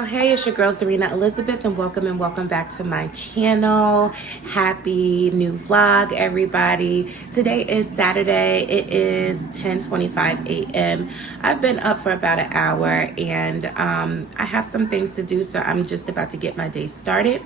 girl. Hey, it's your girl Zarinah Elizabeth, and welcome back to my channel. Happy new vlog, everybody. Today is Saturday. It is 10:25 a.m. I've been up for about an hour, and I have some things to do, so I'm just about to get my day started.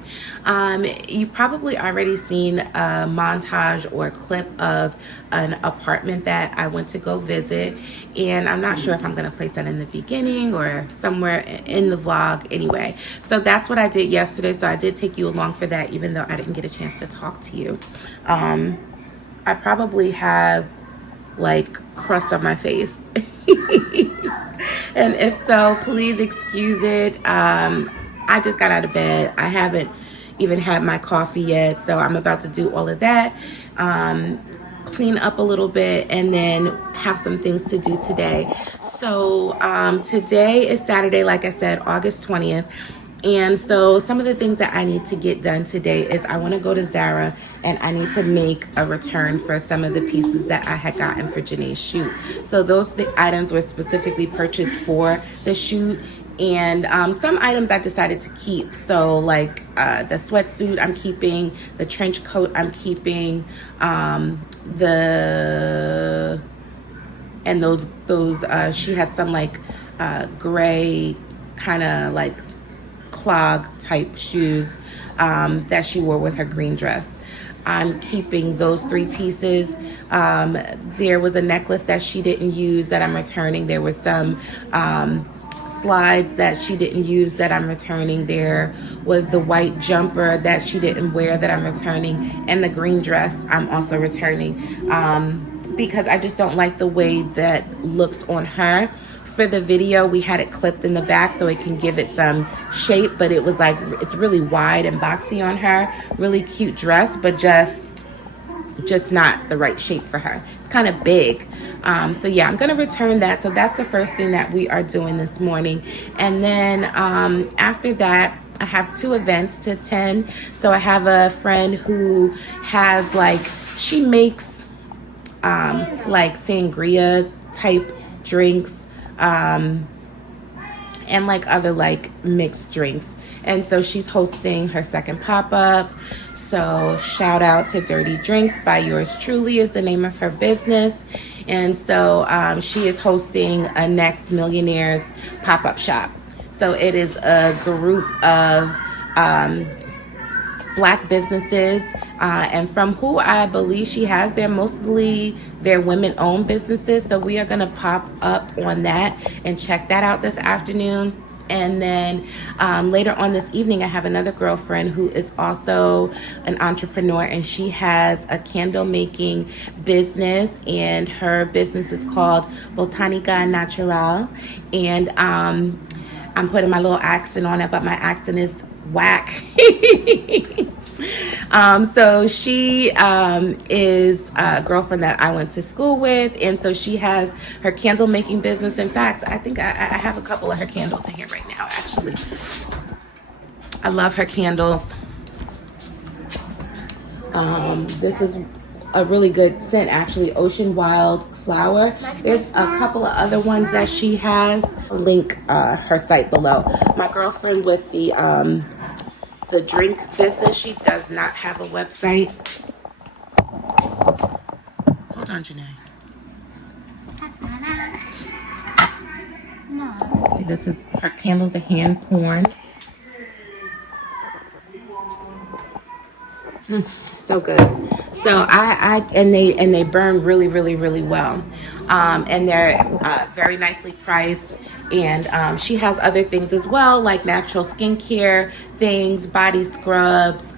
You've probably already seen a montage or a clip of an apartment that I went to go visit, and I'm not sure if I'm going to place that in the beginning or somewhere in the vlog. Anyway, so that's what I did yesterday, so I did take you along for that, even though I didn't get a chance to talk to you. I probably have like crust on my face and if so, please excuse it. I just got out of bed. I haven't even had my coffee yet, so I'm about to do all of that, clean up a little bit, and then have some things to do today. So today is Saturday, like I said, August 20th. And so some of the things that I need to get done today is I want to go to Zara, and I need to make a return for some of the pieces that I had gotten for Janae's shoot. So those items were specifically purchased for the shoot, and some items I decided to keep. So like the sweatsuit I'm keeping, the trench coat I'm keeping, she had some like gray kind of like clog type shoes that she wore with her green dress. I'm keeping those three pieces. There was a necklace that she didn't use that I'm returning. There was some slides that she didn't use that I'm returning. There was the white jumper that she didn't wear that I'm returning, and the green dress I'm also returning, because I just don't like the way that looks on her. For the video, we had it clipped in the back so it can give it some shape, but it was like, it's really wide and boxy on her. Really cute dress, but just not the right shape for her. It's kind of big. So yeah, I'm gonna return that. So that's the first thing that we are doing this morning. And then after that, I have two events to attend. So I have a friend who has she makes like sangria type drinks, and like other like mixed drinks. And so she's hosting her second pop-up. So shout out to Dirty Drinks by yours truly is the name of her business. And so she is hosting a Next Millionaires pop-up shop. So it is a group of Black businesses, and from who I believe she has, they're mostly their women-owned businesses. So we are going to pop up on that and check that out this afternoon. And then later on this evening, I have another girlfriend who is also an entrepreneur, and she has a candle making business, and her business is called Botanica Natural. And I'm putting my little accent on it, but my accent is whack. So she is a girlfriend that I went to school with, and so she has her candle making business. In fact, I think I have a couple of her candles in here right now, actually. I love her candles. This is a really good scent, actually, Ocean Wild Flower. There's a couple of other ones that she has. I'll link her site below. My girlfriend with the drink business, she does not have a website. Hold on, Janae. See, this is her candles are hand poured. So good. So they burn really, really, really well, and they're very nicely priced. And she has other things as well, like natural skincare things, body scrubs,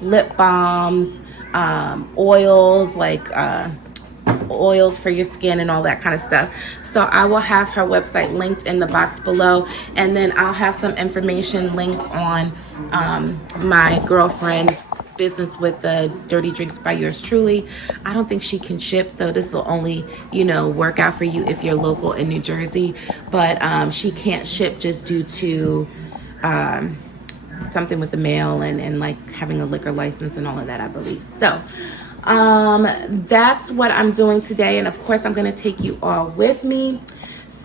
lip balms, oils, like oils for your skin and all that kind of stuff. So I will have her website linked in the box below, and then I'll have some information linked on my girlfriend's business with the Dirty Drinks by yours truly. I don't think she can ship, so this will only, work out for you if you're local in New Jersey. But she can't ship just due to something with the mail and like having a liquor license and all of that, I believe. So that's what I'm doing today, and of course I'm going to take you all with me.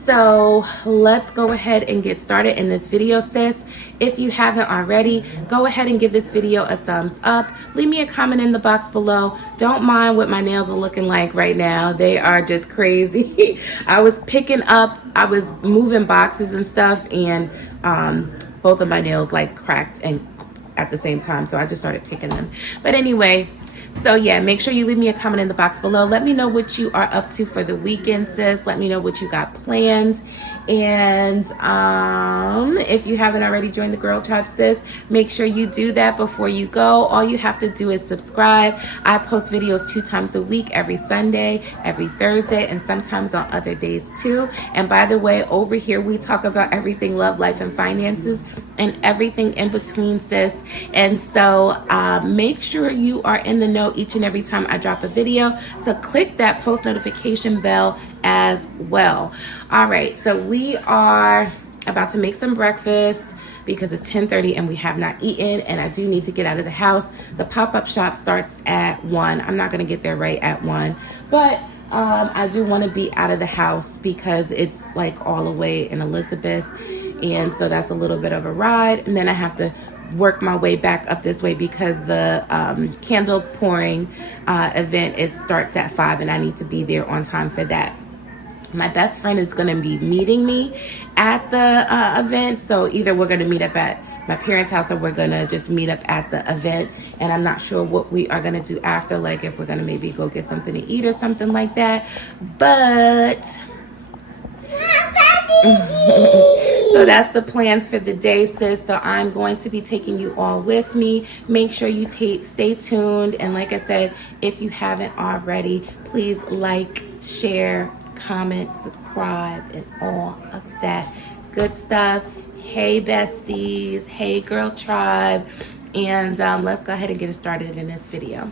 So let's go ahead and get started in this video, sis. If you haven't already, go ahead and give this video a thumbs up. Leave me a comment in the box below. Don't mind what my nails are looking like right now. They are just crazy. I was moving boxes and stuff, and both of my nails like cracked and at the same time, so I just started picking them. But anyway, so yeah, make sure you leave me a comment in the box below. Let me know what you are up to for the weekend, sis. Let me know what you got planned. And if you haven't already joined the Girl Tribe, sis, make sure you do that before you go. All you have to do is subscribe. I post videos 2 times a week, every Sunday, every Thursday, and sometimes on other days too. And by the way, over here we talk about everything love, life, and finances, and everything in between, sis. And so make sure you are in the know each and every time I drop a video. So click that post notification bell as well. All right, so we are about to make some breakfast because it's 10:30 and we have not eaten, and I do need to get out of the house. The pop-up shop starts at 1. I'm not gonna get there right at 1, but I do want to be out of the house because it's like all the way in Elizabeth, and so that's a little bit of a ride, and then I have to work my way back up this way because the candle pouring event starts at 5, and I need to be there on time for that. My best friend is going to be meeting me at the event, so either we're going to meet up at my parents' house or we're going to just meet up at the event, and I'm not sure what we are going to do after, like if we're going to maybe go get something to eat or something like that, but so that's the plans for the day, sis. So I'm going to be taking you all with me. Make sure you stay tuned, and like I said, if you haven't already, please like, share, comment, subscribe, and all of that good stuff. Hey besties, hey Girl Tribe, and let's go ahead and get it started in this video.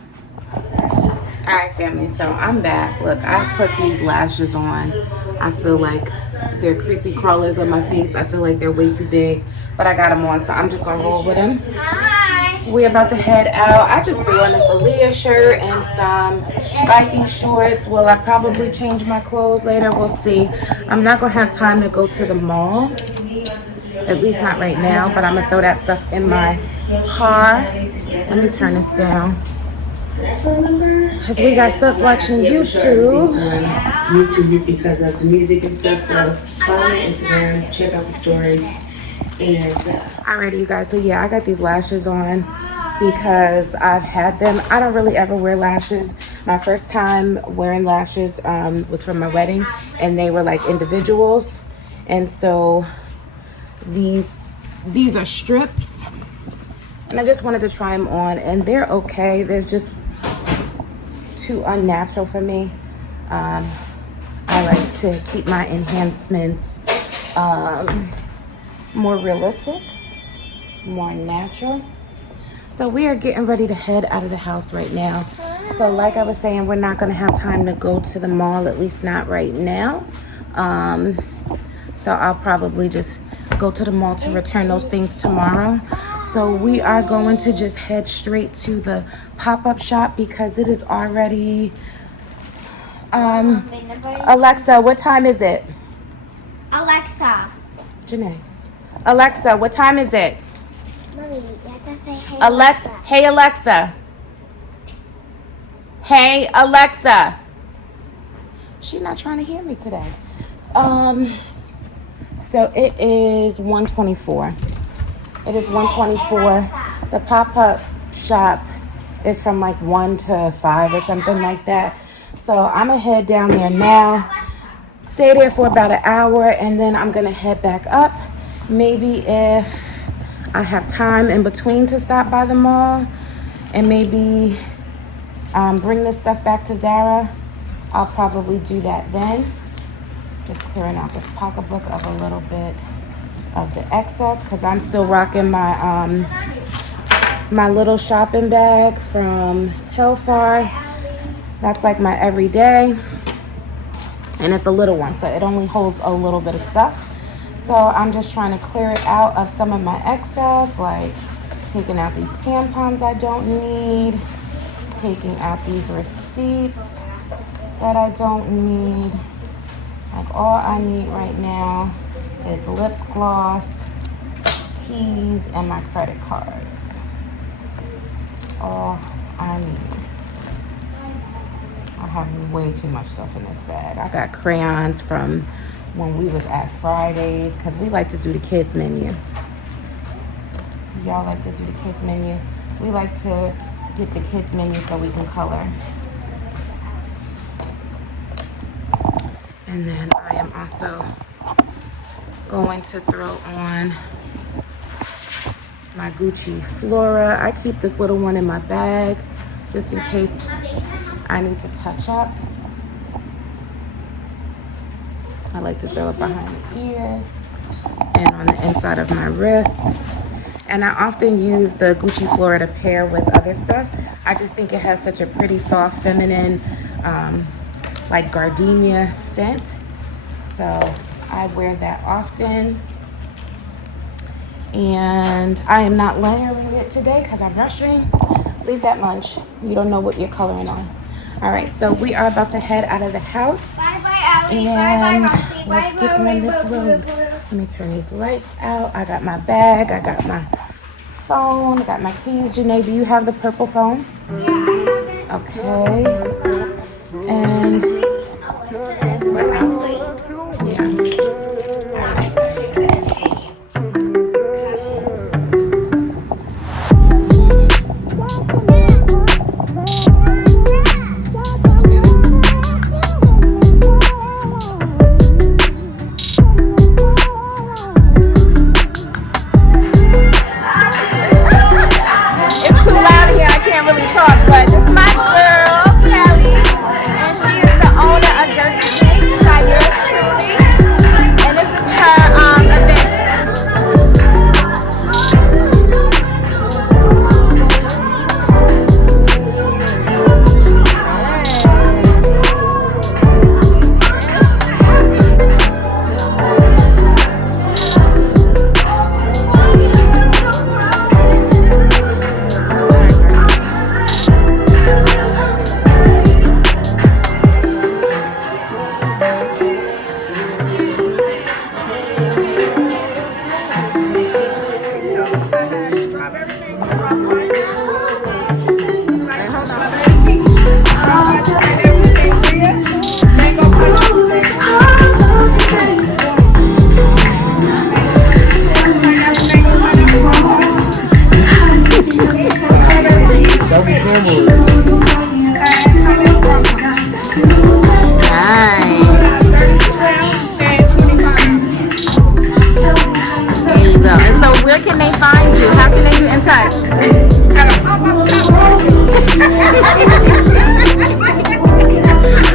All right, family, so I'm back. Look, I put these lashes on. I feel like they're creepy crawlers on my face. I feel like they're way too big, but I got them on, so I'm just gonna roll with them. Hi. We're about to head out. I just threw on this Aaliyah shirt and some biking shorts. Will I probably change my clothes later? We'll see. I'm not gonna have time to go to the mall, at least not right now, but I'm gonna throw that stuff in my car. Let me turn this down, because we got stuck watching YouTube. YouTube is because of the music and stuff. So follow me on Instagram, check out the stories. And alrighty, you guys. So yeah, I got these lashes on because I've had them. I don't really ever wear lashes. My first time wearing lashes was for my wedding, and they were like individuals. And so these are strips, and I just wanted to try them on, and they're okay. They're just too unnatural for me. I like to keep my enhancements more realistic, more natural. So we are getting ready to head out of the house right now. So like I was saying, we're not gonna have time to go to the mall, at least not right now. So I'll probably just go to the mall to return those things tomorrow. So we are going to just head straight to the pop-up shop because it is already, Alexa, what time is it? Alexa. Janae. Alexa, what time is it? Mommy, you have to say hey Alexa. Hey Alexa. Hey Alexa. She's not trying to hear me today. So it is 1:24. It is 1:24. The pop-up shop is from like 1 to 5 or something like that. So I'm gonna head down there now, stay there for about an hour, and then I'm gonna head back up. Maybe if I have time in between to stop by the mall and maybe bring this stuff back to Zara, I'll probably do that then. Just clearing out this pocketbook of a little bit of the excess because I'm still rocking my my little shopping bag from Telfar. That's like my everyday, and it's a little one, so it only holds a little bit of stuff. So I'm just trying to clear it out of some of my excess, like taking out these tampons I don't need, taking out these receipts that I don't need, Like all I need right now is lip gloss, keys, and my credit cards. All I need. I have way too much stuff in this bag. I got crayons from when we was at Fridays, because we like to do the kids menu. Do y'all like to do the kids menu? We like to get the kids menu so we can color. And then I am also going to throw on my Gucci Flora. I keep this little one in my bag just in case I need to touch up. I like to throw it behind the ears and on the inside of my wrist. And I often use the Gucci Flora to pair with other stuff. I just think it has such a pretty soft feminine like gardenia scent. So I wear that often. And I am not layering it today because I'm rushing. Leave that munch. You don't know what you're coloring on. All right, so we are about to head out of the house. Bye-bye, Allie. And Bye-bye, let's get on this road. Let me turn these lights out. I got my bag. I got my phone. I got my keys. Janae, do you have the purple phone? Yeah. Okay. And we're out. Yeah.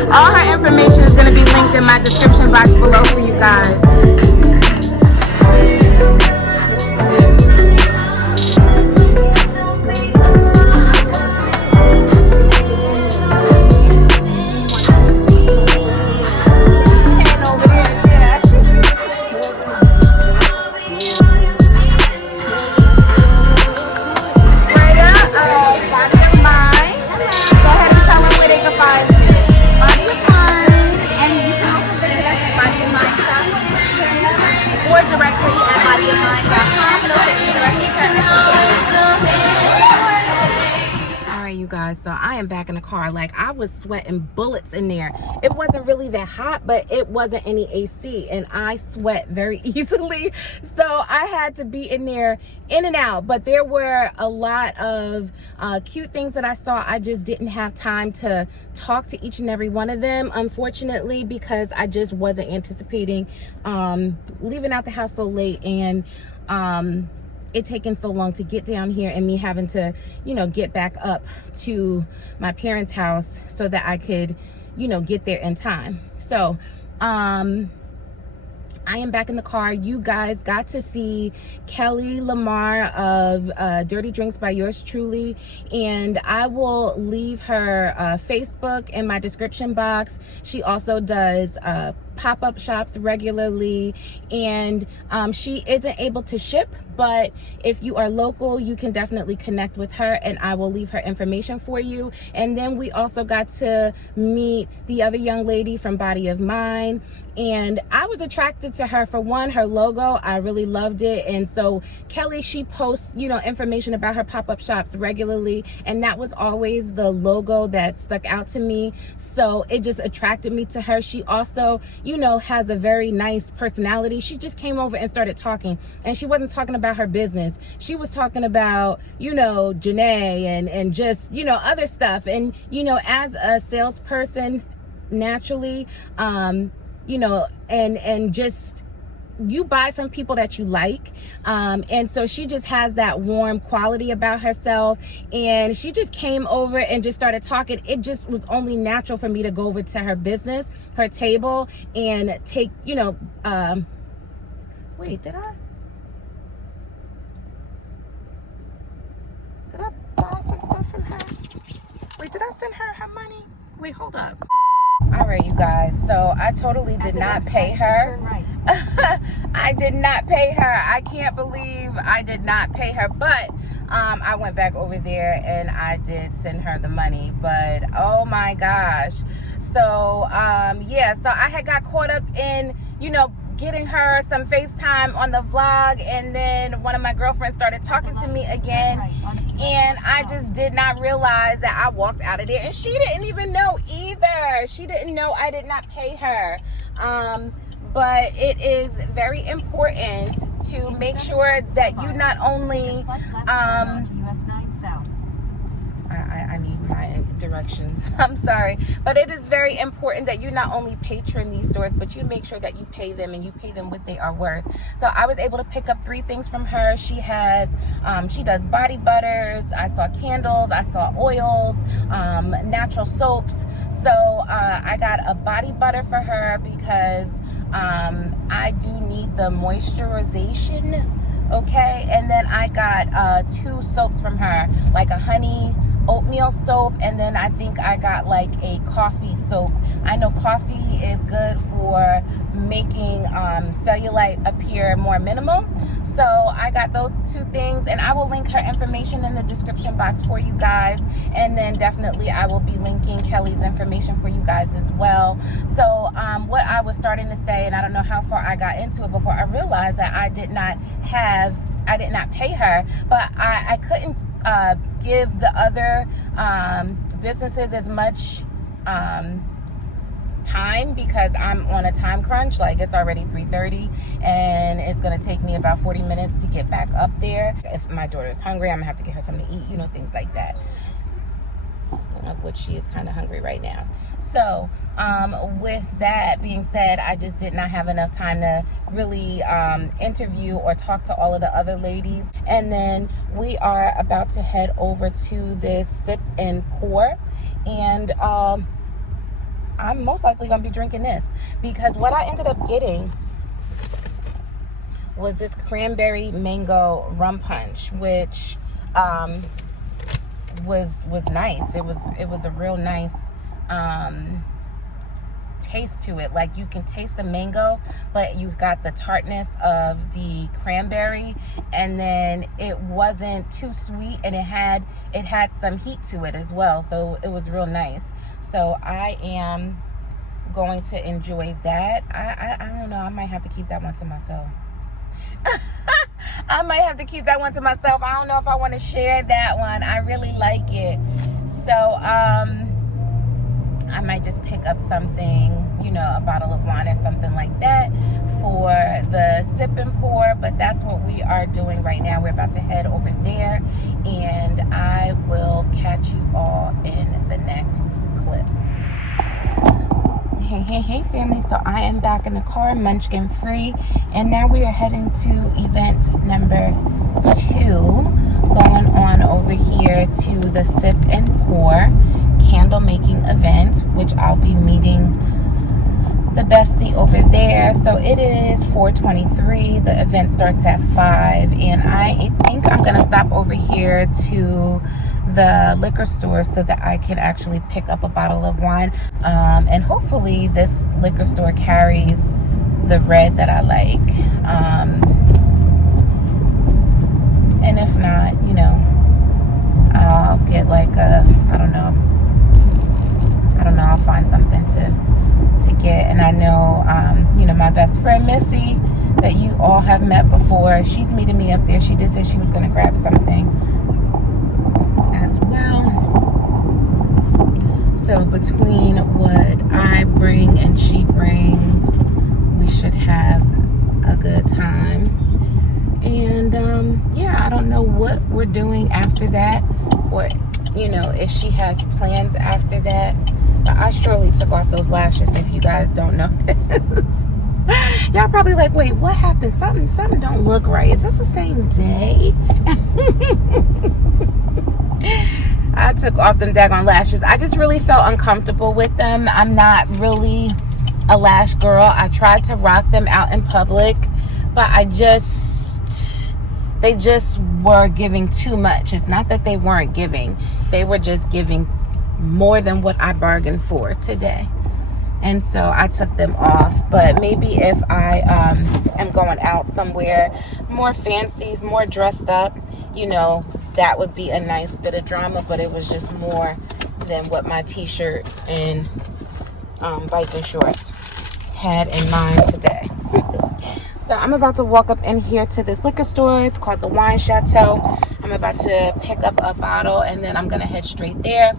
All her information is going to be linked in my description box below for you guys. So I am back in the car. Like, I was sweating bullets in there. It wasn't really that hot, but it wasn't any AC, and I sweat very easily. So I had to be in there in and out. But there were a lot of cute things that I saw. I just didn't have time to talk to each and every one of them, unfortunately, because I just wasn't anticipating leaving out the house so late, and it taking so long to get down here, and me having to, you know, get back up to my parents' house so that I could, you know, get there in time. So I am back in the car. You guys got to see Kelly Lamar of Dirty Drinks by yours truly, and I will leave her Facebook in my description box. She also does pop-up shops regularly, and she isn't able to ship, but if you are local, you can definitely connect with her, and I will leave her information for you. And then we also got to meet the other young lady from Body of Mine, and I was attracted to her for one, her logo. I really loved it. And so Kelly, she posts, you know, information about her pop-up shops regularly, and that was always the logo that stuck out to me. So it just attracted me to her. She also, you know, has a very nice personality. She just came over and started talking, and she wasn't talking about her business. She was talking about, you know, Janae and just, you know, other stuff. And, you know, as a salesperson, naturally, you know, and just, you buy from people that you like, and so she just has that warm quality about herself, and she just came over and just started talking. It just was only natural for me to go over to her business, her table, and take, you know, wait, did I buy some stuff from her? Wait, did I send her money? Wait, hold up. All right, you guys, so I totally did not pay her. I did not pay her. I can't believe I did not pay her, but I went back over there and I did send her the money. But oh my gosh, so yeah, so I had got caught up in, you know, getting her some FaceTime on the vlog, and then one of my girlfriends started talking to me again, and I just did not realize that I walked out of there, and she didn't even know either. She didn't know I did not pay her. But it is very important to make sure that you not only I need my directions. I'm sorry. But it is very important that you not only patron these stores, but you make sure that you pay them, and you pay them what they are worth. So I was able to pick up 3 things from her. She has, she does body butters. I saw candles. I saw oils, natural soaps. So I got a body butter for her because I do need the moisturization. Okay. And then I got 2 soaps from her, like a honey oatmeal soap, and then I think I got like a coffee soap. I know coffee is good for making cellulite appear more minimal, so I got those 2 things, and I will link her information in the description box for you guys, and then definitely I will be linking Kelly's information for you guys as well. So what I was starting to say, and I don't know how far I got into it before I realized that I did not pay her, but I couldn't give the other businesses as much time because I'm on a time crunch. Like, it's already 3:30 and it's gonna take me about 40 minutes to get back up there. If my daughter is hungry, I'm gonna have to get her something to eat, you know, things like that, of which she is kind of hungry right now. So with that being said, I just did not have enough time to really interview or talk to all of the other ladies. And then we are about to head over to this sip and pour, and I'm most likely gonna be drinking this because what I ended up getting was this cranberry mango rum punch, which was nice. It was a real nice taste to it. Like, you can taste the mango, but you got the tartness of the cranberry, and then it wasn't too sweet, and it had some heat to it as well. So it was real nice. So I am going to enjoy that. I don't know. I might have to keep that one to myself. I might have to keep that one to myself. I don't know if I want to share that one. I really like it. So I might just pick up something, you know, a bottle of wine or something like that for the sip and pour. But that's what we are doing right now. We're about to head over there, and I will catch you all in the next clip. Hey family, so I am back in the car, munchkin free, and now we are heading to event number 2, going on over here to the sip and pour candle making event, which I'll be meeting the bestie over there. So it is 4:23. The event starts at 5, and I think I'm gonna stop over here to the liquor store so that I can actually pick up a bottle of wine. And hopefully this liquor store carries the red that I like. And if not, you know, I'll get like a, I don't know, I'll find something to get. And I know, you know, my best friend Missy, that you all have met before, she's meeting me up there. She did say she was going to grab something as well. So between what I bring and she brings, we should have a good time. And yeah, I don't know what we're doing after that, or, you know, if she has plans after that. But I surely took off those lashes, if you guys don't know this. Y'all probably like, wait, what happened? Something don't look right. Is this the same day? I took off them daggone lashes. I just really felt uncomfortable with them. I'm not really a lash girl. I tried to rock them out in public, but they just were giving too much. It's not that they weren't giving. They were just giving more than what I bargained for today. And so I took them off. But maybe if I am going out somewhere more fancy, more dressed up, you know, that would be a nice bit of drama. But it was just more than what my t-shirt and biking shorts had in mind today. So I'm about to walk up in here to this liquor store. It's called the Wine Chateau. I'm about to pick up a bottle and then I'm gonna head straight there.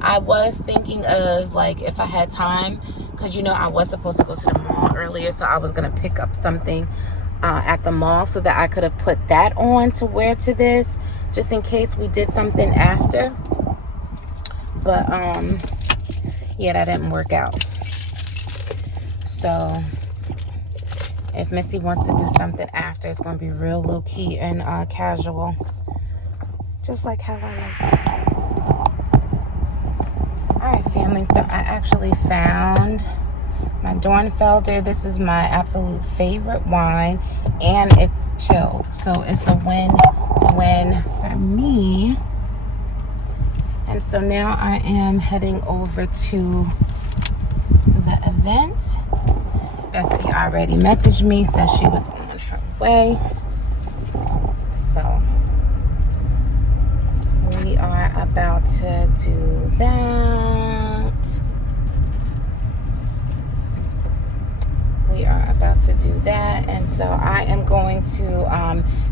I was thinking of, like, if I had time, because, you know, I was supposed to go to the mall earlier, so I was gonna pick up something at the mall so that I could have put that on to wear to this, just in case we did something after. But yeah, that didn't work out. So if Missy wants to do something after, it's going to be real low-key and casual. Just like how I like it. Alright, family. So I actually found my Dornfelder. This is my absolute favorite wine. And it's chilled. So it's a win-win for me. And so now I am heading over to the event. Bestie already messaged me, said she was on her way. So we are about to do that. And so I am going to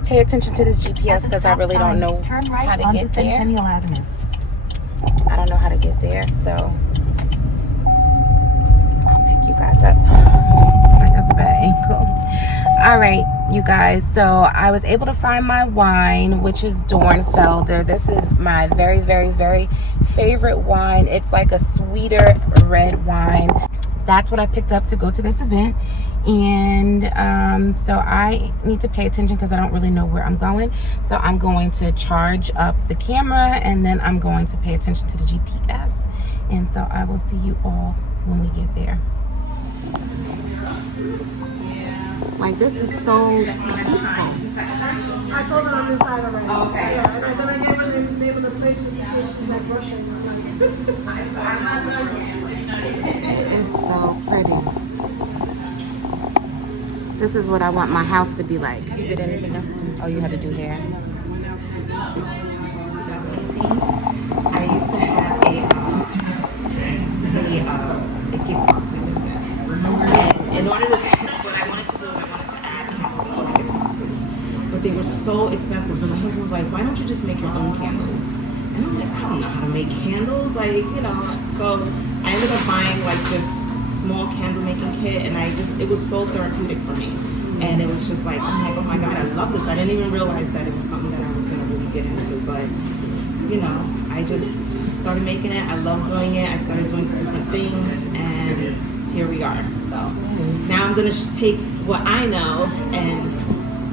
pay attention to this GPS because I really don't know how to get there. I don't know how to get there, so I'll pick you guys up. That's a bad ankle. All right, you guys, so I was able to find my wine, which is Dornfelder. This is my very, very, very favorite wine. It's like a sweeter red wine. That's what I picked up to go to this event. And so I need to pay attention because I don't really know where I'm going. So I'm going to charge up the camera and then I'm going to pay attention to the GPS. And so I will see you all when we get there. Like, this is so peaceful. I told her on this side already. Okay. Yeah, and then I gave her the name of the place just in case she's like rushing. I'm not done yet. It is so pretty. This is what I want my house to be like. You did anything else? Oh, you had to do hair. 2018. I used to have a gift boxing business. And in order to, what I wanted to do is I wanted to add candles into my gift boxes. But they were so expensive. So my husband was like, why don't you just make your own candles? And I'm like, I don't know how to make candles. Like, you know. So I ended up buying like this small candle making kit. And it was so therapeutic for me. And it was just like, I'm like, oh my God, I love this. I didn't even realize that it was something that I was going to really get into. But, you know, I just started making it. I love doing it. I started doing different things. And here we are. So now I'm going to take what I know and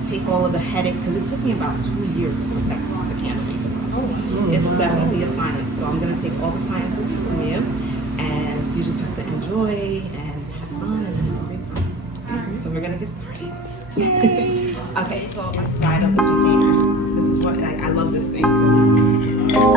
take all of the headache. Because it took me about 2 years to perfect the candle making process. It's definitely a science. So I'm going to take all the science away from you. And you just have to enjoy and have fun and have a great time. Okay, so we're going to get started. Okay, so inside of the container, this is what I love this thing. So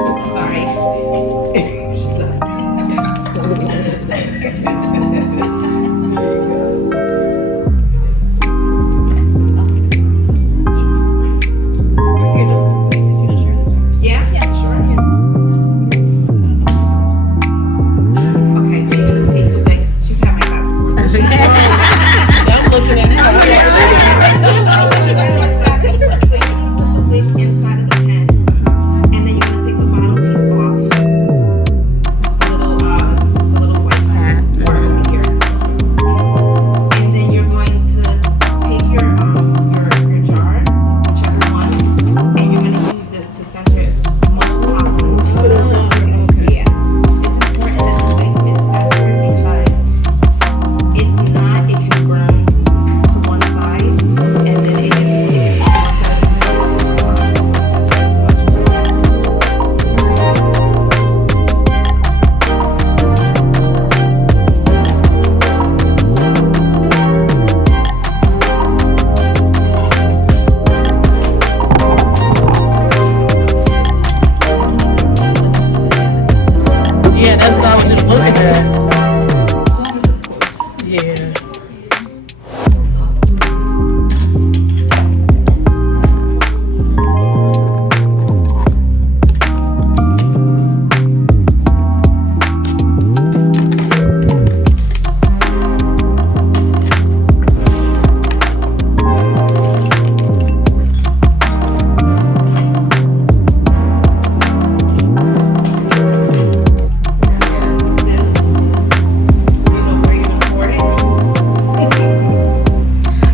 Yeah.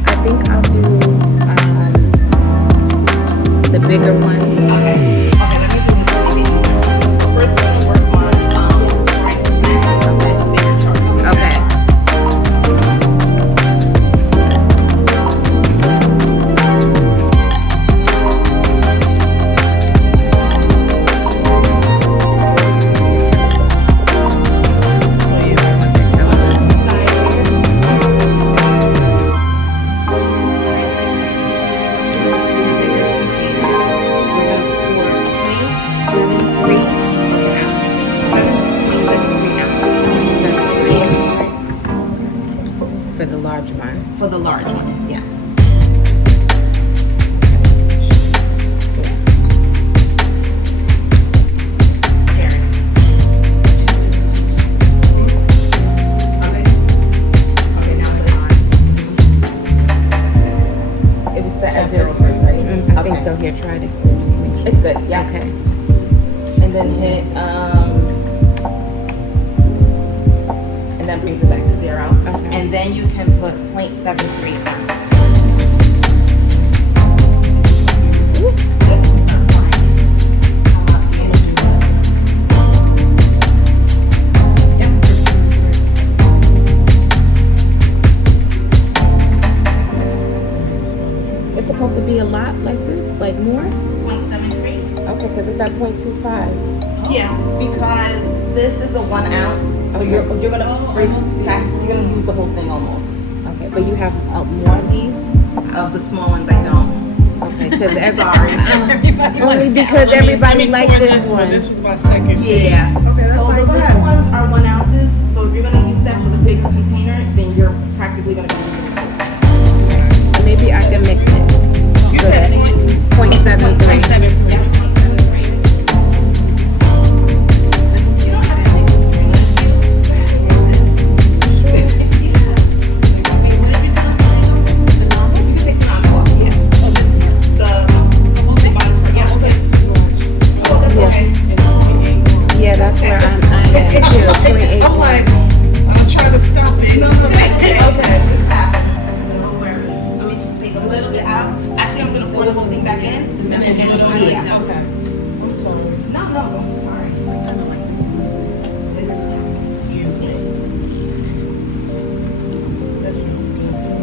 I think I'll do the bigger one. Okay, let me do these really big pieces. So first we're gonna work on writing the snack with the bigger chart. Okay. For the large one. For the large one, yes. It was set at 0 first, right? I think so. Here, try it. It's good, yeah. Okay. And then hit, and then brings it back to 0. Okay. And then you can put 0.73 ounce. It's supposed to be a lot like this, like more? 0.73. Okay, because it's at 0.25. Yeah, because this is a 1 ounce, so Okay. you're gonna raise pack. You're gonna use the whole thing almost. Okay, but you have more of these? Of the small ones, I don't. Okay, because Sorry. only because everybody liked this one. This was my second. Yeah. So the little ones are 1 ounces. So if you're gonna use that for the bigger container, then you're practically gonna be using the whole thing. Maybe I can mix it. You said 0.73. 0.73. Yeah, 0.73. You don't have to mix this for Wait, what did you tell us to make on this? The novel? You can take the nozzle off. Yeah. The whole thing? bottom part. Yeah. Okay. Oh, that's okay. Yeah, that's where I'm at too. 0.81. I'm trying to stop it. No, okay. This happens. No worries. Let me just take a little bit out. Actually, I'm gonna pour the whole thing back in. And then yeah. Okay. I'm sorry. No, I'm sorry. This, excuse me. That smells good too.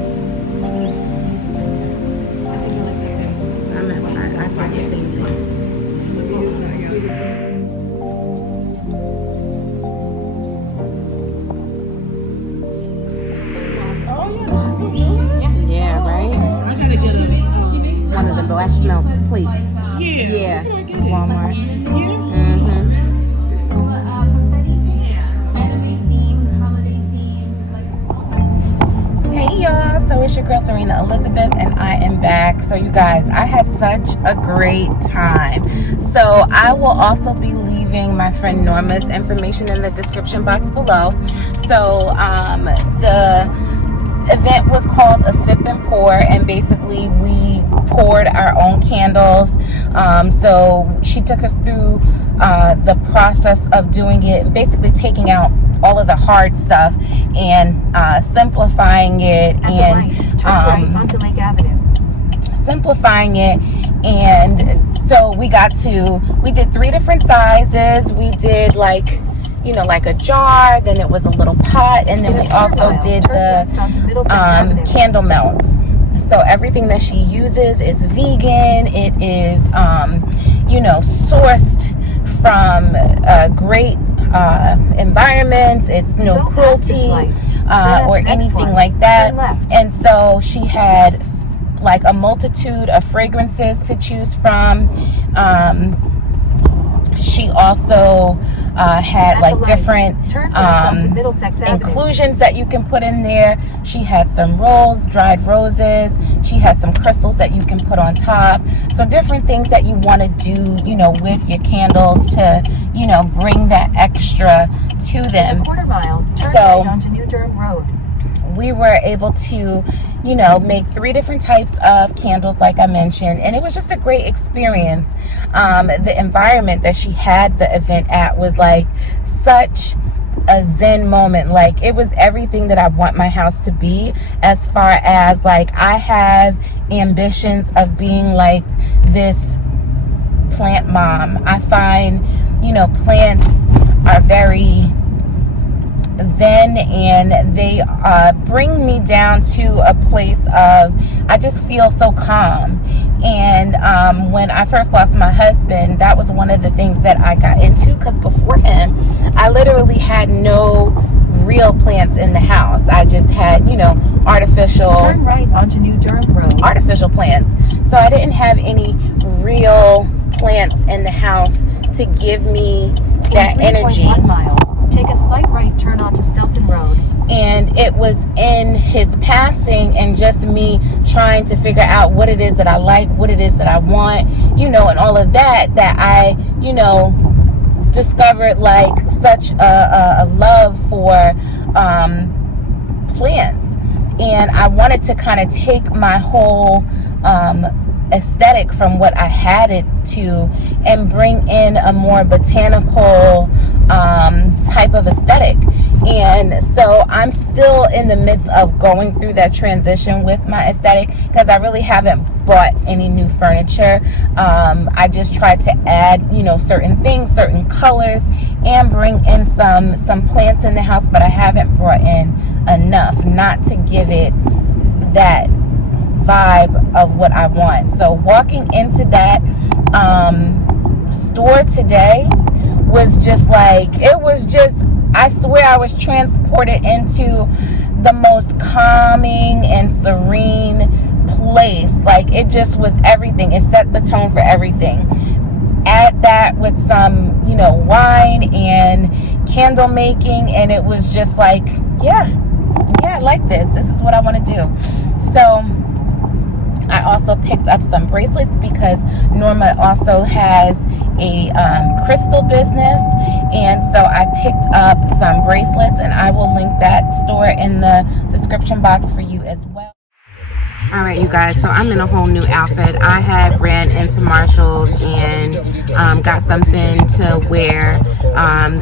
I did the same thing. Yeah, right? I gotta get One of the black milk plates. Yeah. Walmart. Mm-hmm. Hey y'all, so it's your girl Zarinah Elizabeth and I am back. So you guys, I had such a great time. So I will also be leaving my friend Norma's information in the description box below. So the event was called a sip and pour, and basically we poured our own candles. So she took us through the process of doing it, basically taking out all of the hard stuff and simplifying it simplifying it. And so we did 3 different sizes. We did like a jar, then it was a little pot, and then we also did the candle melts. So everything that she uses is vegan. It is sourced from great environments. It's no cruelty or anything like that. And so she had like a multitude of fragrances to choose from. She also had like different inclusions that you can put in there. She had some dried roses. She had some crystals that you can put on top. So different things that you want to do, you know, with your candles to, you know, bring that extra to them. So we were able to, you know, make 3 different types of candles, like I mentioned, and it was just a great experience. The environment that she had the event at was like such a zen moment. Like, it was everything that I want my house to be, as far as like I have ambitions of being like this plant mom. I find, you know, plants are very zen, and they bring me down to a place of, I just feel so calm. And when I first lost my husband, that was one of the things that I got into, because before him I literally had no real plants in the house. I just had, you know, artificial plants. So I didn't have any real plants in the house to give me that energy. Take a slight right turn onto Stelton Road. And it was in his passing and just me trying to figure out what it is that I like, what it is that I want, you know, and all of that, that I, you know, discovered like such a love for plants. And I wanted to kind of take my whole aesthetic from what I had it to and bring in a more botanical type of aesthetic. And so I'm still in the midst of going through that transition with my aesthetic, because I really haven't bought any new furniture. I just tried to add, you know, certain things, certain colors, and bring in some plants in the house, but I haven't brought in enough not to give it that vibe of what I want. So walking into that store today was just like, it was just, I swear I was transported into the most calming and serene place. Like, it just was everything. It set the tone for everything. Add that with some, you know, wine and candle making, and it was just like, yeah, I like this. This is what I want to do. So I also picked up some bracelets, because Norma also has a crystal business, and so I picked up some bracelets, and I will link that store in the description box for you as well. All right, you guys, so I'm in a whole new outfit. I had ran into Marshall's and got something to wear.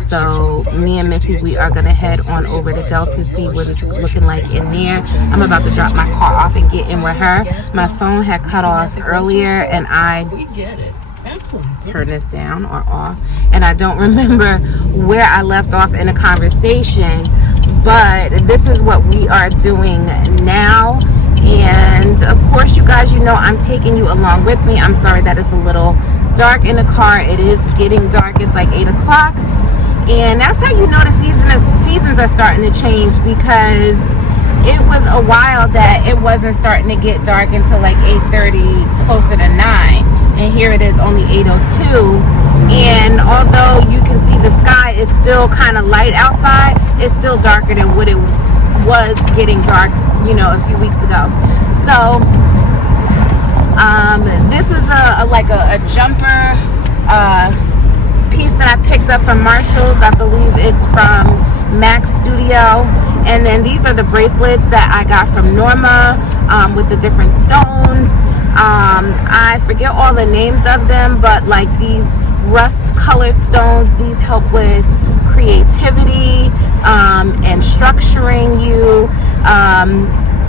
So me and Missy, we are going to head on over to Dell to see what it's looking like in there. I'm about to drop my car off and get in with her. My phone had cut off earlier, and I turn this down or off, and I don't remember where I left off in a conversation, but this is what we are doing now. And of course, you guys, you know, I'm taking you along with me. I'm sorry that it's a little dark in the car. It is getting dark. It's like 8 o'clock, and that's how you know the seasons are starting to change, because it was a while that it wasn't starting to get dark until like 8:30, closer to 9, and here it is only 8:02. And although you can see the sky is still kind of light outside, it's still darker than what it was getting dark, you know, a few weeks ago. So this is a jumper piece that I picked up from Marshall's. I believe it's from Max Studio. And then these are the bracelets that I got from Norma with the different stones. I forget all the names of them, but like these rust colored stones, these help with creativity and structuring you.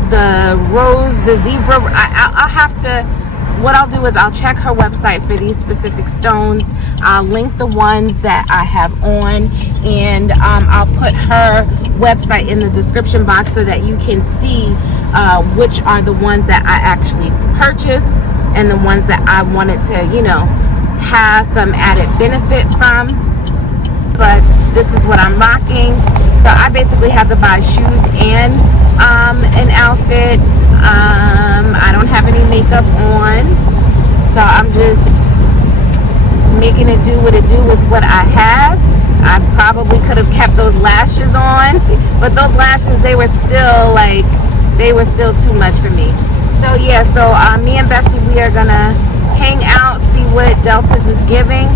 The rose, the zebra, I'll have to, what I'll do is I'll check her website for these specific stones. I'll link the ones that I have on, and I'll put her website in the description box so that you can see which are the ones that I actually purchased and the ones that I wanted to, you know, have some added benefit from. But this is what I'm rocking. So I basically have to buy shoes and an outfit. I don't have any makeup on, so I'm just making it do what it do with what I have. I probably could have kept those lashes on, but those lashes, they were still too much for me. So yeah, so me and Bessie, we are gonna hang out, see what Delta's is giving.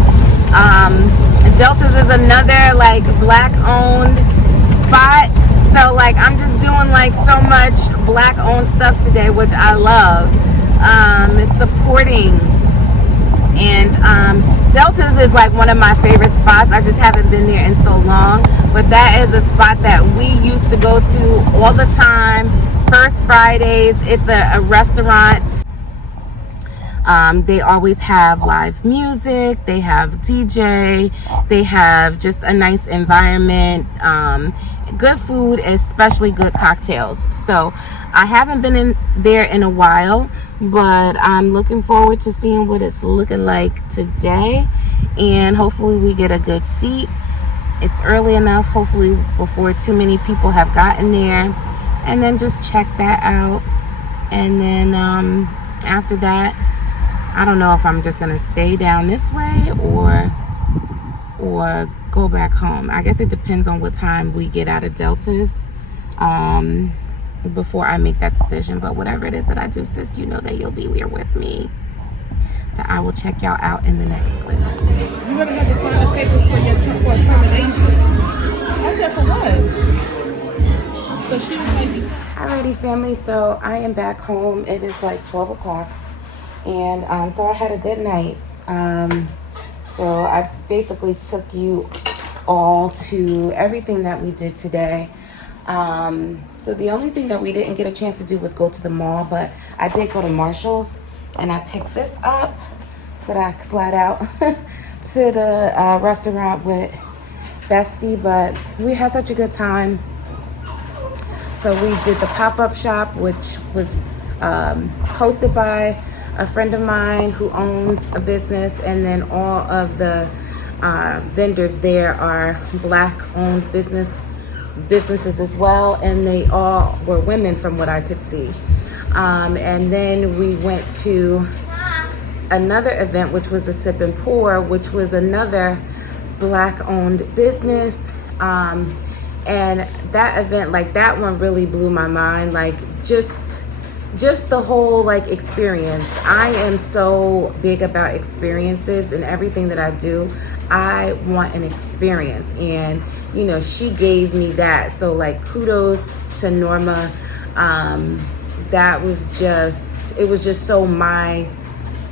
Delta's is another like black owned spot, so like I'm just doing like so much black owned stuff today, which I love. It's supporting. And Delta's is like one of my favorite spots. I just haven't been there in so long, but that is a spot that we used to go to all the time. First Fridays, it's a restaurant. They always have live music, they have DJ, they have just a nice environment, good food, especially good cocktails. So I haven't been in there in a while, but I'm looking forward to seeing what it's looking like today, and hopefully we get a good seat. It's early enough, hopefully before too many people have gotten there, and then just check that out. And then after that, I don't know if I'm just gonna stay down this way or go back home. I guess it depends on what time we get out of Delta's before I make that decision. But whatever it is that I do, sis, you know that you'll be here with me. So I will check y'all out in the next clip. You're gonna have to sign the papers for your termination. I said, for what? So she was like, Alrighty, family, so I am back home. It is like 12 o'clock. And so I had a good night. So I basically took you all to everything that we did today. So the only thing that we didn't get a chance to do was go to the mall, but I did go to Marshall's, and I picked this up so that I could slide out to the restaurant with Bestie. But we had such a good time. So we did the pop-up shop, which was hosted by a friend of mine who owns a business, and then all of the vendors there are black-owned businesses as well, and they all were women from what I could see. And then we went to another event, which was the Sip and Pour, which was another black-owned business. And that event, like that one really blew my mind. Like just the whole like experience. I am so big about experiences, and everything that I do, I want an experience. And you know, she gave me that. So like kudos to Norma. That was just, it was just so my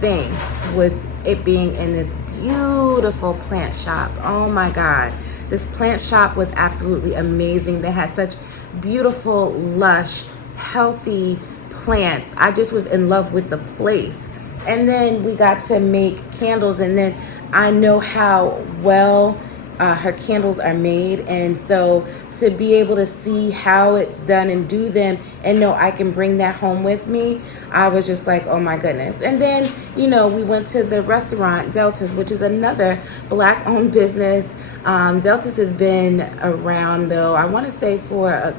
thing, with it being in this beautiful plant shop. Oh my God. This plant shop was absolutely amazing. They had such beautiful, lush, healthy plants. I just was in love with the place. And then we got to make candles, and then I know how well her candles are made, and so to be able to see how it's done and do them and know I can bring that home with me, I was just like, oh my goodness. And then, you know, we went to the restaurant Delta's, which is another black owned business. Delta's has been around, though, I want to say for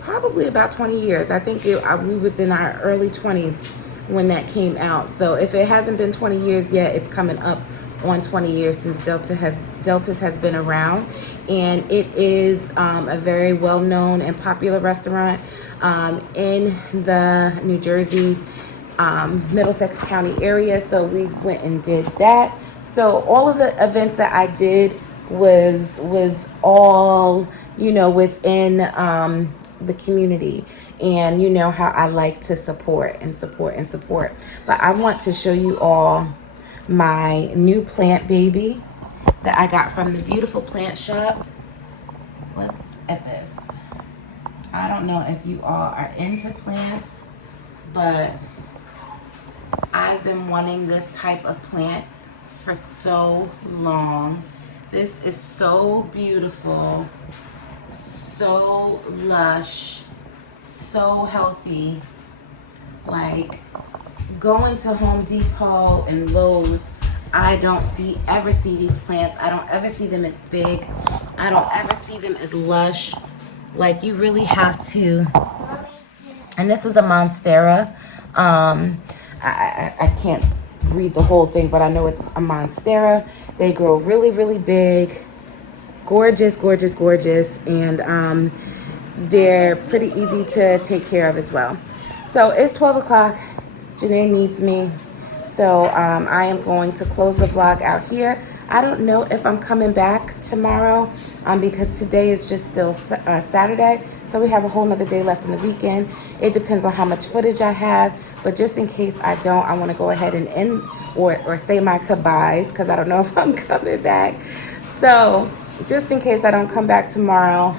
probably about 20 years. I think we was in our early 20s when that came out. So if it hasn't been 20 years yet, it's coming up on 20 years since Delta's has been around. And it is a very well-known and popular restaurant in the New Jersey, Middlesex County area. So we went and did that. So all of the events that I did was all, you know, within the community. And you know how I like to support. But I want to show you all my new plant baby that I got from the beautiful plant shop. Look at this. I don't know if you all are into plants, but I've been wanting this type of plant for so long. This is so beautiful, so lush, so healthy. Like, going to Home Depot and Lowe's, I don't ever see these plants. I don't ever see them as big. I don't ever see them as lush. Like, you really have to. And this is a Monstera. I can't read the whole thing, but I know it's a Monstera. They grow really, really big. gorgeous, gorgeous, gorgeous, and they're pretty easy to take care of as well. So it's 12 o'clock. Janae needs me. So I am going to close the vlog out here. I don't know if I'm coming back tomorrow because today is just still Saturday. So we have a whole nother day left in the weekend. It depends on how much footage I have. But just in case I don't, I want to go ahead and end or say my goodbyes because I don't know if I'm coming back. So just in case I don't come back tomorrow,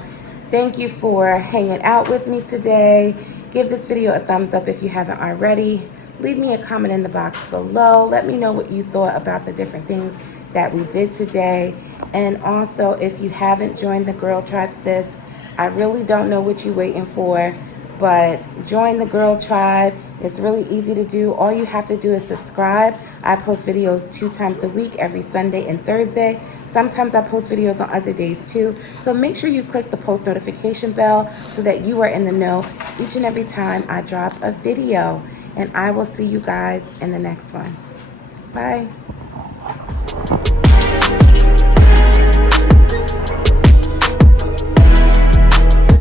thank you for hanging out with me today. Give this video a thumbs up if you haven't already. Leave me a comment in the box below. Let me know what you thought about the different things that we did today. And also, if you haven't joined the Girl Tribe, sis, I really don't know what you're waiting for, but join the Girl Tribe. It's really easy to do. All you have to do is subscribe. I post videos 2 times a week, every Sunday and Thursday. Sometimes I post videos on other days too. So make sure you click the post notification bell so that you are in the know each and every time I drop a video. And I will see you guys in the next one. Bye.